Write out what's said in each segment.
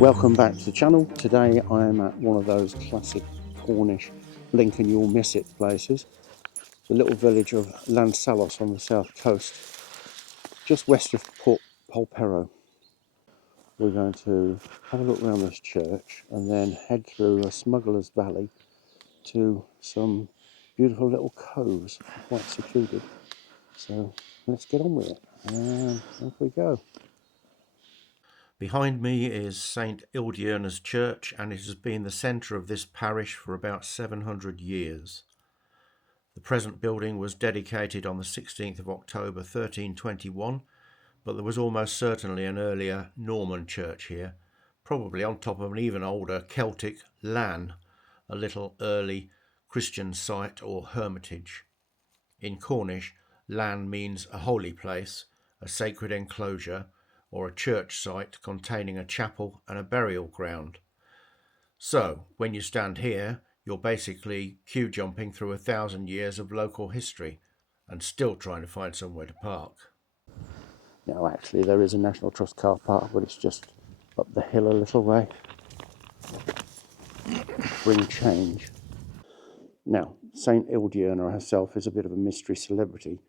Welcome back to the channel. Today I am at one of those classic Cornish blink and you'll miss it places. The little village of Lansallos on the south coast, just west of Port Polperro. We're going to have a look around this church and then head through a Smugglers valley to some beautiful little coves, quite secluded. So let's get on with it, and off we go. Behind me is St Ildierna's church, and it has been the centre of this parish for about 700 years. The present building was dedicated on the 16th of October 1321, but there was almost certainly an earlier Norman church here, probably on top of an even older Celtic lan, a little early Christian site or hermitage. In Cornish, lan means a holy place, a sacred enclosure, or a church site containing a chapel and a burial ground. So, when you stand here, you're basically queue jumping through 1,000 years of local history and still trying to find somewhere to park. No, actually there is a National Trust car park, but it's just up the hill a little way. Bring change. Now, St Ildierna herself is a bit of a mystery celebrity.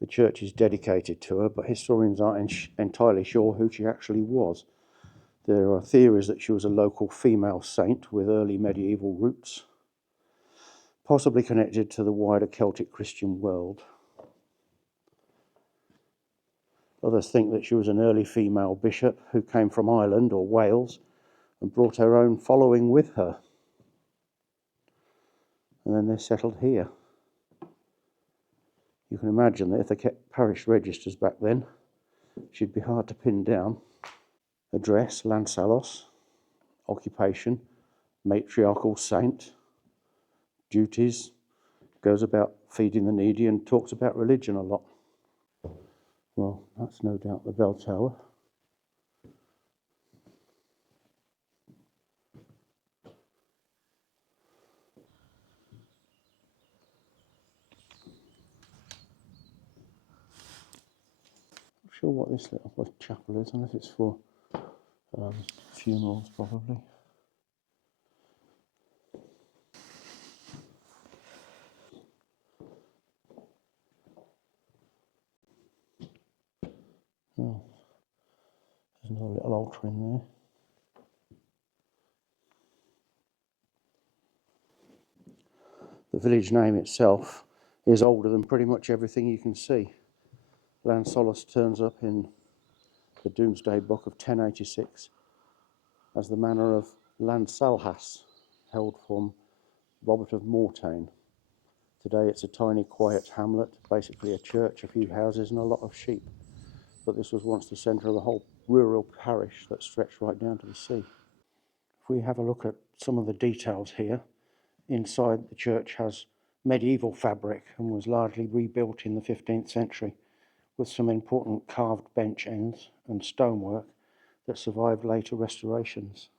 The church is dedicated to her, but historians aren't entirely sure who she actually was. There are theories that she was a local female saint with early medieval roots, possibly connected to the wider Celtic Christian world. Others think that she was an early female bishop who came from Ireland or Wales and brought her own following with her. And then they settled here. You can imagine that if they kept parish registers back then, she'd be hard to pin down. Address, Lansallos. Occupation, matriarchal saint. Duties, goes about feeding the needy and talks about religion a lot. Well, that's no doubt the bell tower. Not sure what this little chapel is, unless it's for funerals, probably. Oh, there's another little altar in there. The village name itself is older than pretty much everything you can see. Lansallos turns up in the Domesday Book of 1086 as the manor of Lansallos, held from Robert of Mortain. Today it's a tiny quiet hamlet, basically a church, a few houses and a lot of sheep. But this was once the centre of a whole rural parish that stretched right down to the sea. If we have a look at some of the details here, inside the church has medieval fabric and was largely rebuilt in the 15th century, with some important carved bench ends and stonework that survived later restorations.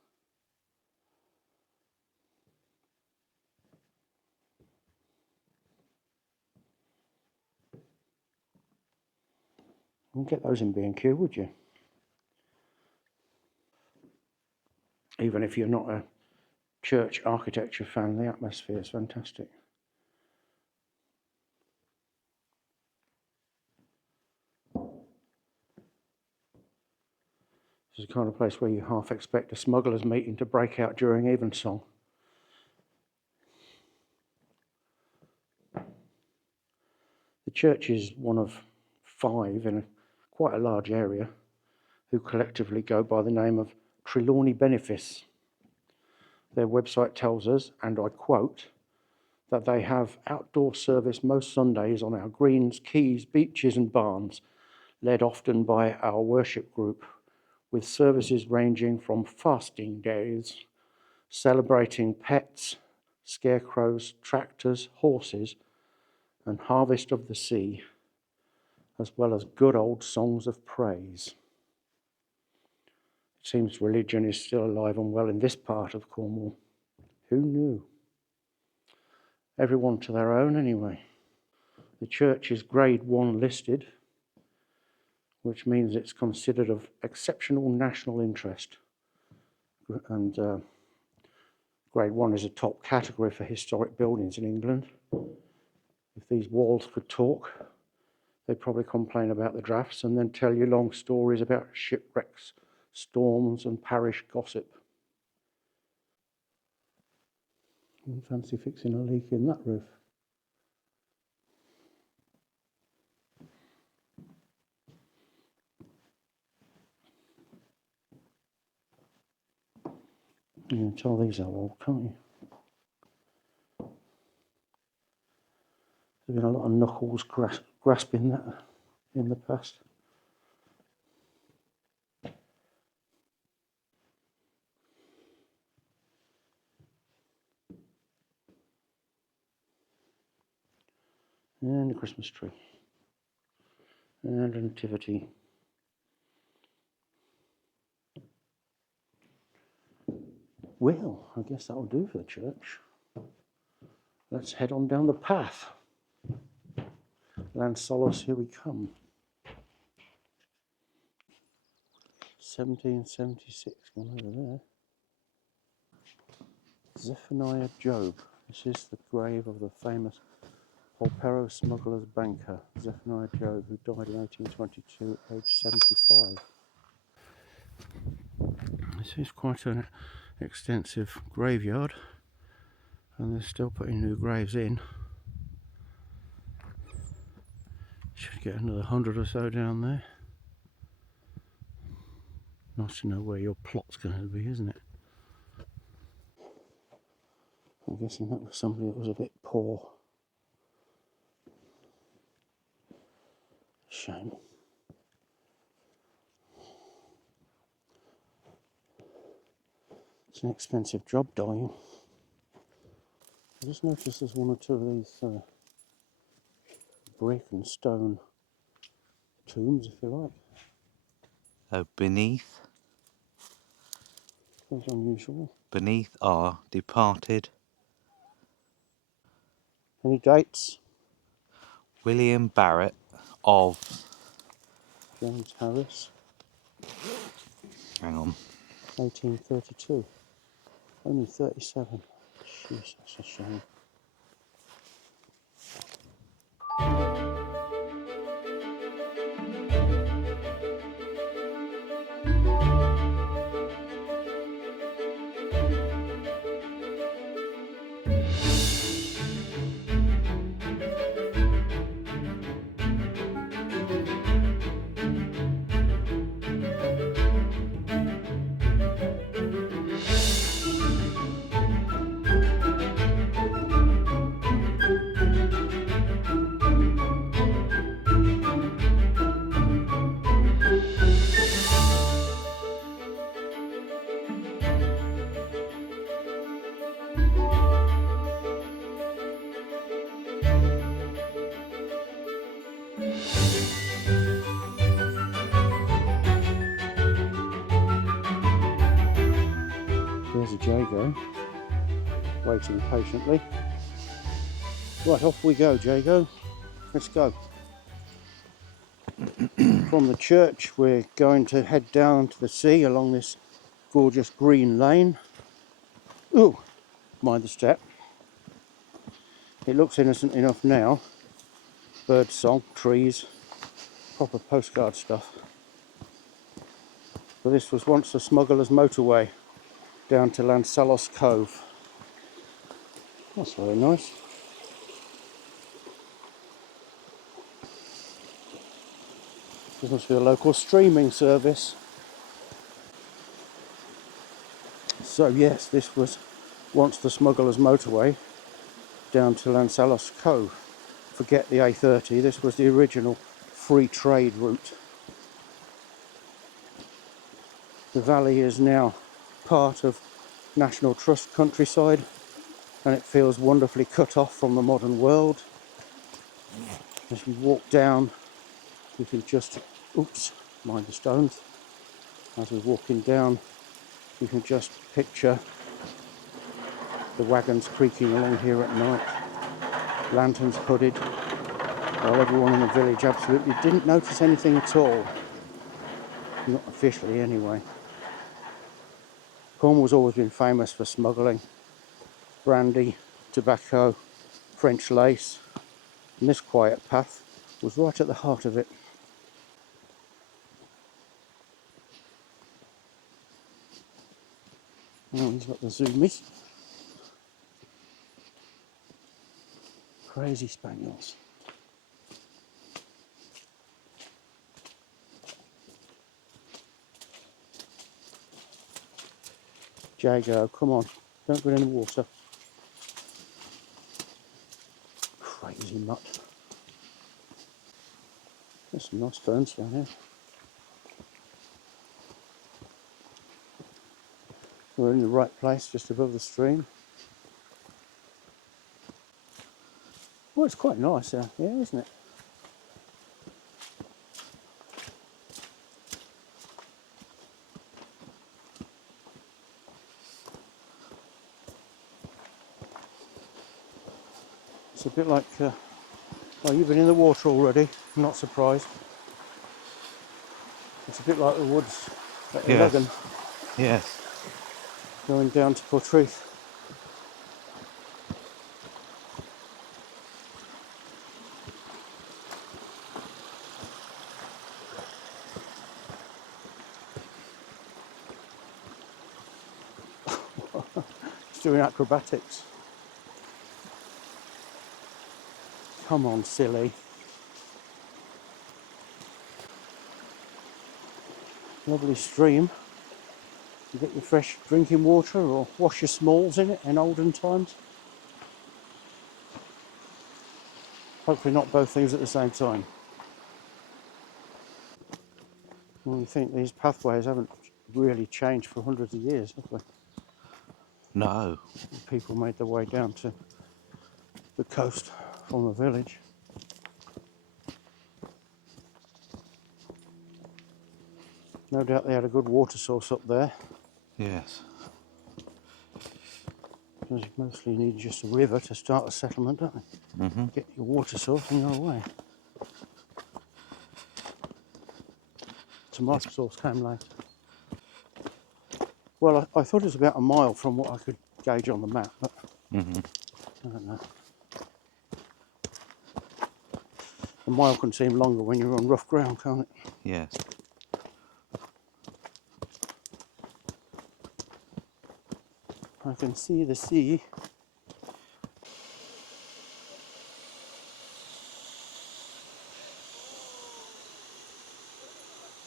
You wouldn't get those in B&Q, would you? Even if you're not a church architecture fan, the atmosphere is fantastic. This is the kind of place where you half expect a smugglers meeting to break out during evensong. The church is one of 5 in quite a large area who collectively go by the name of Trelawney Benefice. Their website tells us, and I quote, that they have outdoor service most Sundays on our greens, quays, beaches and barns, led often by our worship group, with services ranging from fasting days, celebrating pets, scarecrows, tractors, horses, and harvest of the sea, as well as good old songs of praise. It seems religion is still alive and well in this part of Cornwall. Who knew? Everyone to their own anyway. The church is Grade 1 listed, which means it's considered of exceptional national interest and Grade 1 is a top category for historic buildings in England. If these walls could talk, they'd probably complain about the drafts and then tell you long stories about shipwrecks, storms and parish gossip. Wouldn't fancy fixing a leak in that roof. You can tell these are old, can't you? There's been a lot of knuckles grasping that in the past. And a Christmas tree. And a nativity. Well, I guess that'll do for the church. Let's head on down the path. Lansallos, here we come. 1776, gone over there. Zephaniah Job. This is the grave of the famous Polperro smugglers banker, Zephaniah Job, who died in 1822 at age 75. This is quite an extensive graveyard, and they're still putting new graves in. Should get another 100 or so down there. Nice to know where your plot's going to be, isn't it? I'm guessing that was somebody that was a bit poor. Shame. It's an expensive job, dying. I just noticed there's one or two of these brick and stone tombs, if you like. Beneath That's unusual. are departed Any dates? William Barrett of, James Harris, hang on, 1832. Only 37. Jeez, that's a shame. There's a Jago, waiting patiently. Right, off we go, Jago. Let's go. From the church, we're going to head down to the sea along this gorgeous green lane. Ooh, mind the step. It looks innocent enough now. Bird song, trees, proper postcard stuff. But this was once the Smugglers motorway down to Lansallos Cove. That's very nice. This must be a local streaming service. So yes, this was once the Smugglers motorway down to Lansallos Cove. Forget the A30, this was the original free trade route. The valley is now part of National Trust countryside, and it feels wonderfully cut off from the modern world. As we walk down, we can just, oops, mind the stones. As we're walking down, you can just picture the wagons creaking along here at night, lanterns hooded, while everyone in the village absolutely didn't notice anything at all. Not officially, anyway. Cornwall's always been famous for smuggling, brandy, tobacco, French lace, and this quiet path was right at the heart of it. Oh, he's got the zoomies. Crazy spaniels. Jago, come on, don't get in the water. Crazy mutt. There's some nice ferns down here. We're in the right place, just above the stream. Well, it's quite nice out here, isn't it? It's a bit like, oh, you've been in the water already, I'm not surprised. It's a bit like the woods at Yes. Ildierna, Yes. going down to Portreath. It's doing acrobatics. Come on, silly. Lovely stream. You get your fresh drinking water or wash your smalls in it in olden times. Hopefully not both things at the same time. Well, you think these pathways haven't really changed for hundreds of years, have they? No. People made their way down to the coast from the village. No doubt they had a good water source up there, Yes. because you mostly need just a river to start a settlement, don't you? Mm-hmm. Get your water source and go away. Tomato sauce came later. Well, I thought it was about a mile from what I could gauge on the map, but Mm-hmm. I don't know. A mile can seem longer when you're on rough ground, can't it? Yes. I can see the sea.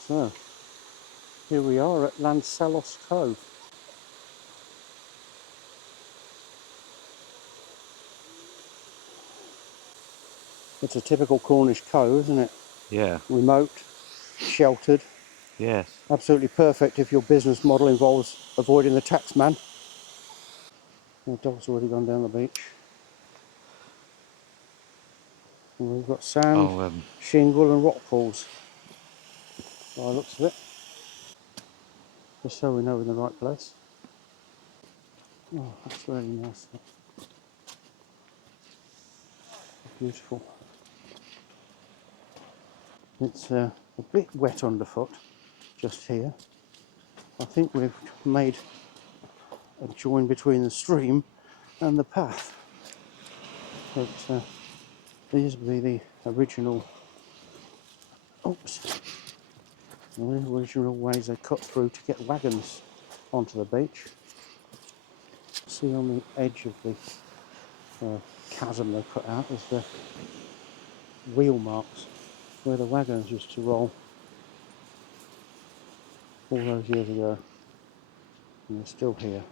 So, here we are at Lansallos Cove. It's a typical Cornish cove, isn't it? Yeah. Remote, sheltered, Yes. absolutely perfect if your business model involves avoiding the tax man. The dog's already gone down the beach. And we've got sand, Oh, shingle and rock pools, by the looks of it. Just so we know we're in the right place. Oh, that's really nice. Beautiful. It's a bit wet underfoot, just here. I think we've made a join between the stream and the path. But these would be the original, the original ways they cut through to get wagons onto the beach. See on the edge of the chasm they cut out is the wheel marks where the wagons used to roll all those years ago, and they're still here.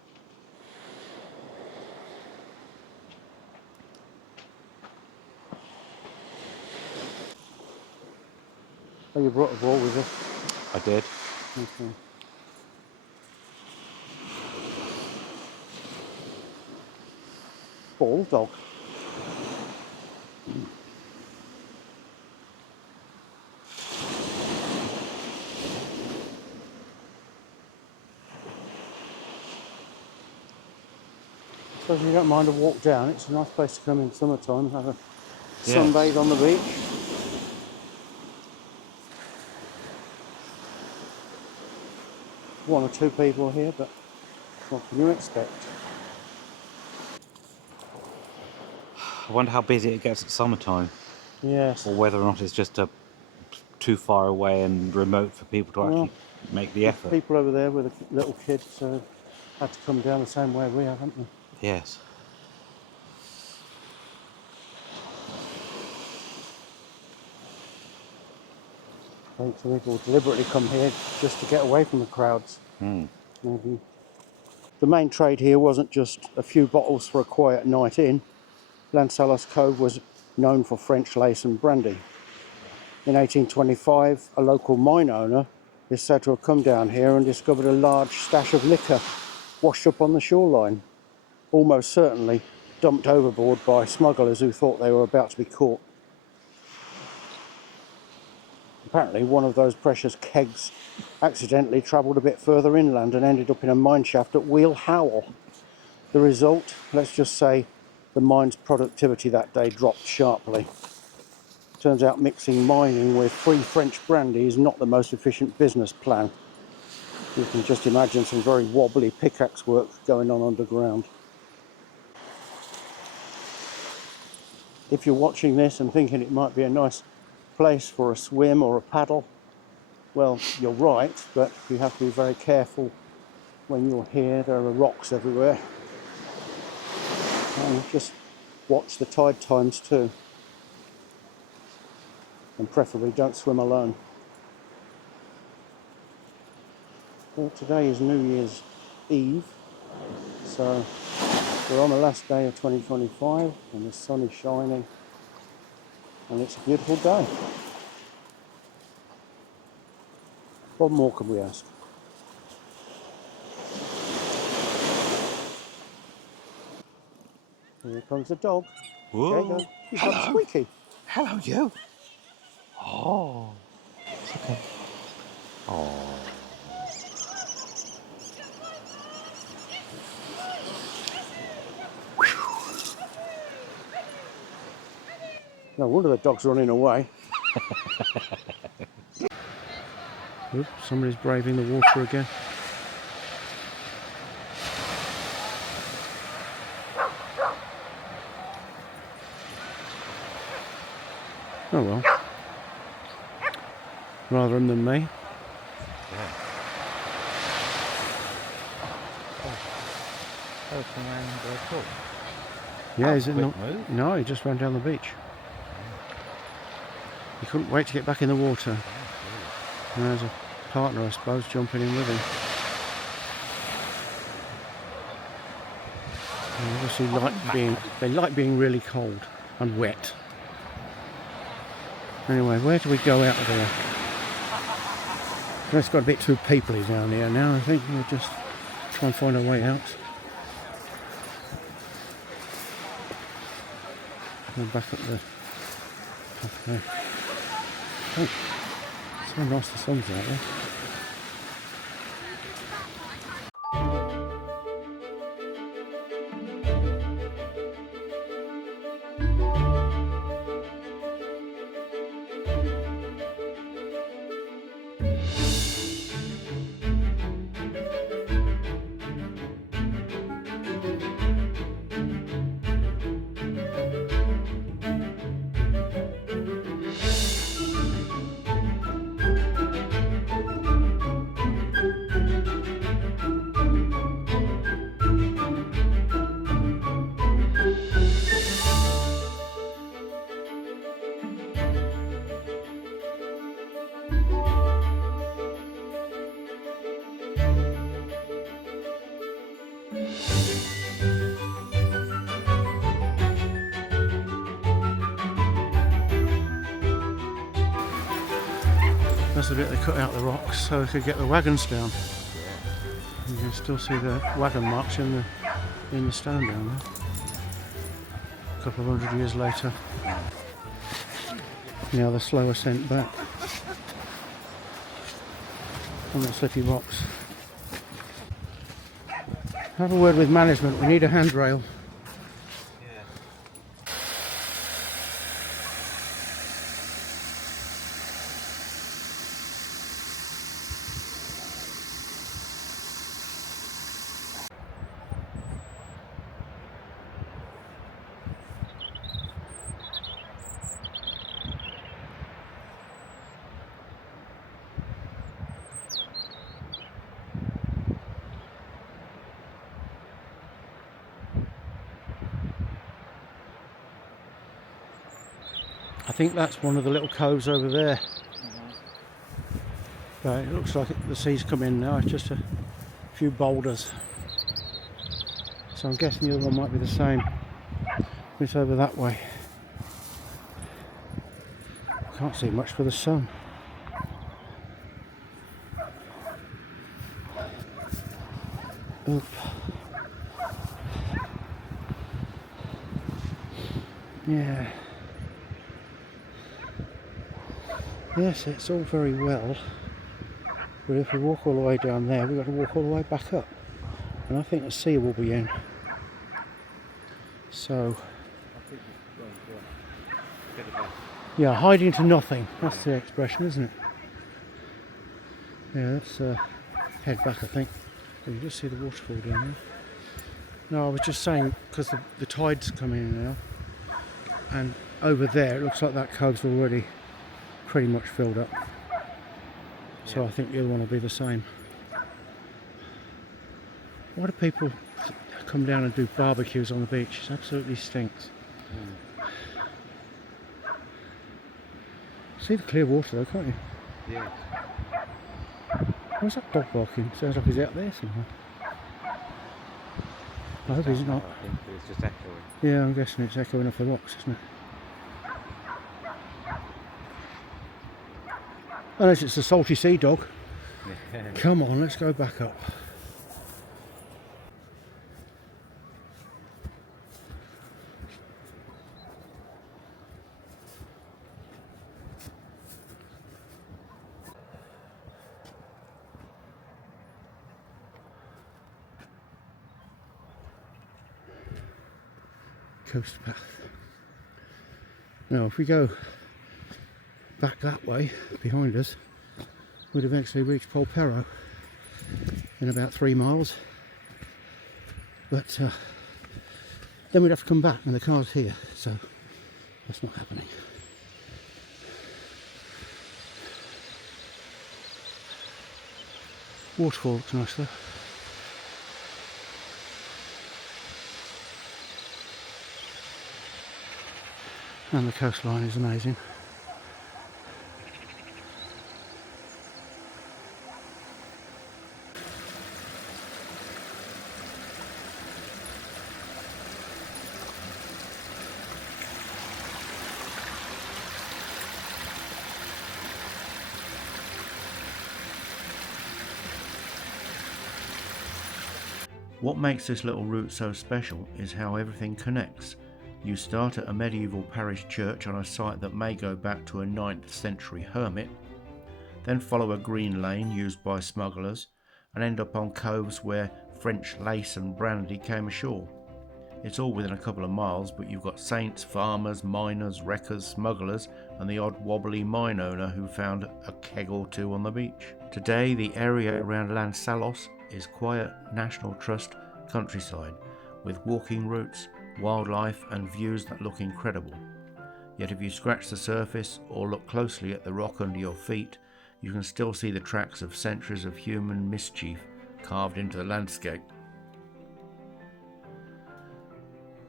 Oh, you brought a ball with you? I did. Okay. Bulldog. So if you don't mind a walk down, it's a nice place to come in summertime and have a Yes. sunbathe on the beach. One or two people here, but What can you expect? I wonder how busy it gets at summertime, Yes. or whether or not it's just too far away and remote for people to Well, actually make the effort. people over there with a little kid had to come down the same way we have, haven't they? Yes. I think some people deliberately come here just to get away from the crowds. Maybe. The main trade here wasn't just a few bottles for a quiet night in. Lansallos Cove was known for French lace and brandy. In 1825, a local mine owner is said to have come down here and discovered a large stash of liquor washed up on the shoreline, almost certainly dumped overboard by smugglers who thought they were about to be caught. Apparently, one of those precious kegs accidentally travelled a bit further inland and ended up in a mine shaft at Wheel Howell. The result, let's just say, the mine's productivity that day dropped sharply. Turns out mixing mining with free French brandy is not the most efficient business plan. You can just imagine some very wobbly pickaxe work going on underground. If you're watching this and thinking it might be a nice place for a swim or a paddle, well, you're right, but you have to be very careful when you're here. There are rocks everywhere. And just watch the tide times too. And preferably don't swim alone. Well, today is New Year's Eve, so we're on the last day of 2025 and the sun is shining and it's a beautiful day. What more could we ask? Here comes the dog. Whoa. There you go. You've got Squeaky. Hello, you. Oh. It's okay. Oh. No wonder the dog's running away. Oops, somebody's braving the water again. Oh well. Rather him than me. Yeah. Oh, from around the pool. Yeah, is it not? Move. No, he just ran down the beach. He couldn't wait to get back in the water. And there's a partner, I suppose, jumping in with him. They obviously they like being really cold and wet. Anyway, where do we go out of here? Well, it's got a bit too peoply down here now. I think we'll just try and find a way out. We're back at the top there. Oh, so nice the sun's out there. That's the bit they cut out the rocks so they could get the wagons down. You can still see the wagon marks in the stone down there. A couple of 100 years later. Now the slow ascent back on the slippy rocks. Have a word with management, we need a handrail. I think that's one of the little coves over there. But it looks like the sea's come in now. It's just a few boulders. So I'm guessing the other one might be the same. It's over that way. Can't see much for the sun. Oop. Yeah. Yes, it's all very well, but if we walk all the way down there, we've got to walk all the way back up, and I think the sea will be in. So, yeah, hiding to nothing. That's the expression, isn't it? Yeah, let's head back, I think. Oh, you just see the waterfall down there. No, I was just saying, because the tide's come in now, and over there it looks like that cove's already pretty much filled up. So I think the other one will be the same. Why do people come down and do barbecues on the beach? It absolutely stinks. See the clear water though, can't you? Yeah. Where's that dog barking? Sounds like he's out there somewhere. I hope he's not. I think it's just echoing. Yeah, I'm guessing it's echoing off the rocks, isn't it? Unless it's a salty sea dog. Come on, let's go back up. Coast path. Now if we go back that way behind us, we'd eventually reach Polperro in about 3 miles, but then we'd have to come back and the car's here, so that's not happening. Waterfall looks nice though. And the coastline is amazing. What makes this little route so special is how everything connects. You start at a medieval parish church on a site that may go back to a 9th century hermit, then follow a green lane used by smugglers, and end up on coves where French lace and brandy came ashore. It's all within a couple of miles, but you've got saints, farmers, miners, wreckers, smugglers, and the odd wobbly mine owner who found a keg or two on the beach. Today, the area around Lansallos is quiet National Trust countryside, with walking routes, wildlife and views that look incredible. Yet if you scratch the surface or look closely at the rock under your feet, you can still see the tracks of centuries of human mischief carved into the landscape.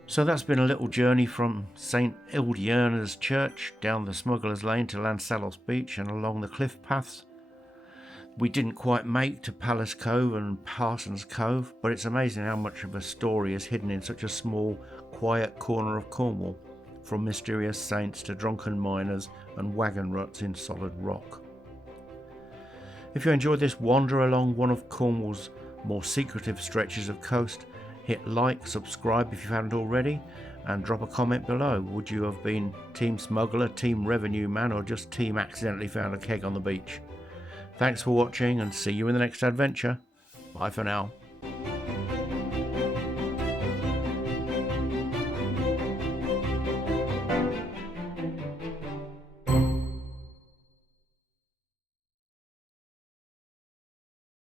So that's been a little journey from St Ildierna's church down the Smugglers Lane to Lansallos Beach and along the cliff paths. We didn't quite make to Palace Cove and Parsons Cove, but it's amazing how much of a story is hidden in such a small, quiet corner of Cornwall, from mysterious saints to drunken miners and wagon ruts in solid rock. If you enjoyed this wander along one of Cornwall's more secretive stretches of coast, hit like, subscribe if you haven't already, and drop a comment below. Would you have been Team Smuggler, Team Revenue Man, or just Team Accidentally Found a Keg on the Beach? Thanks for watching and see you in the next adventure. Bye for now.